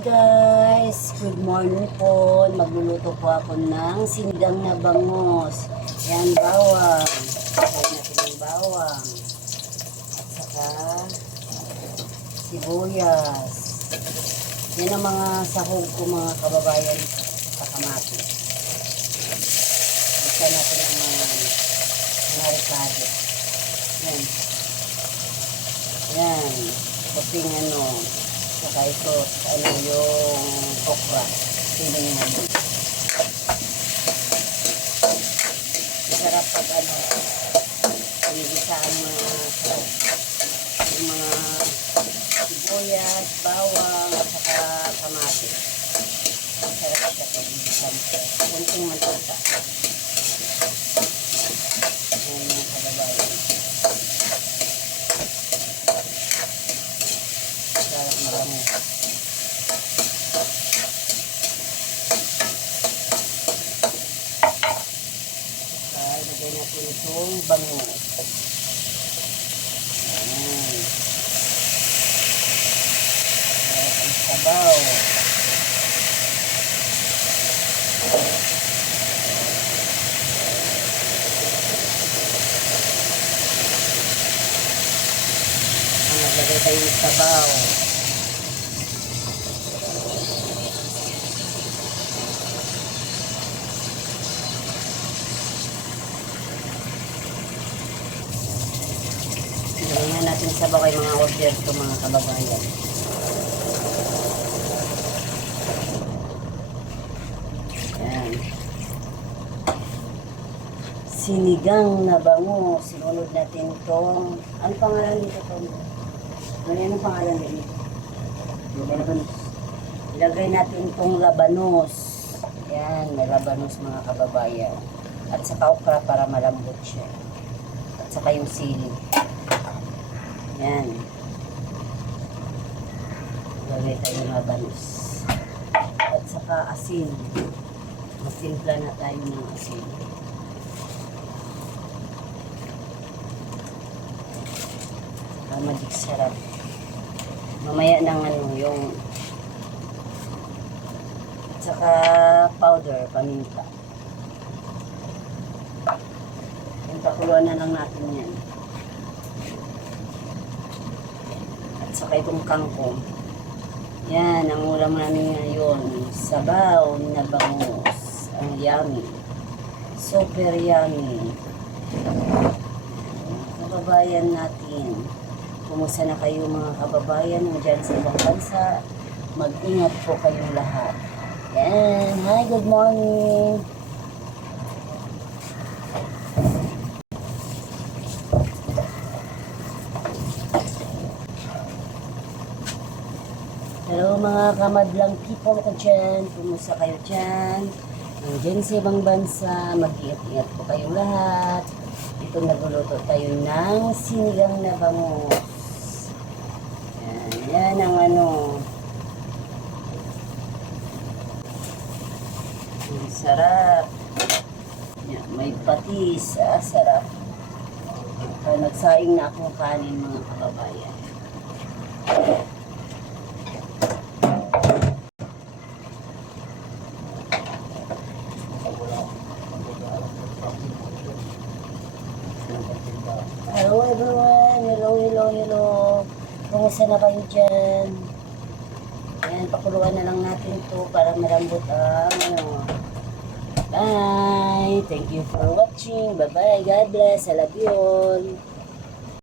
guys! Good morning po. Magluluto po ako ng sinigang na bangus. Yan, bawang. Lagyan natin ng bawang. At saka sibuyas. Yan ang mga sahog ko mga kababayan sa kamatis. Basta natin ang mga ricado. Yan. Yan. Puting saka ito, yung okra. Piling natin. Masarap pag pinigisa ang mga sarap. Yung mga sibuyas, bawang, at saka kamatis. Masarap siya pag pinigisa mo. Kunting mantika. Ayan mga kalabayan. Sarap marami. Lagay natin itong bangus. Ayan. Sarap ang sabaw. Naglagay tayo ng sabaw. Lagyan natin sabaw kay mga order ito mga kababayan. Ayan. Sinigang na bangus. Sinunod natin itong, ano pangalan nito ito? Ano pangalan nito? Labanos. Ilagay natin itong labanos. Ayan, may labanos mga kababayan. At saka okra para malambot siya. At saka yung sili. Ayan. Ilagay tayo ng labanos. At saka asin. Masimpla na tayo ng asin. Magic sarap. Mamaya ng yung at saka powder, paminta. Yung pakuluan na lang natin yan. At saka itong kangkong. Yan, ang ulam namin ngayon. Sabaw na bangus. Ang yummy. Super yummy. Kababayan natin. Kumusta na kayo mga kababayan mo dyan sa ibang bansa? Mag-ingat po kayong lahat. Yan. Hi, good morning. Hello mga kamadlang people ko dyan. Kumusta kayo dyan? Dyan sa ibang bansa, mag-ingat-ingat po kayong lahat. Ito nagluluto tayo ng sinigang na bangus. Yan ang ang sarap. Yan, may patis. Sarap. Nagsaing na akong kanin mga kababayan. Hello everyone. Hello. Kumusta na kayo dyan? Ayan, pakuluan na lang natin ito para malambot ang Bye! Thank you for watching. Bye-bye. God bless. I love you all.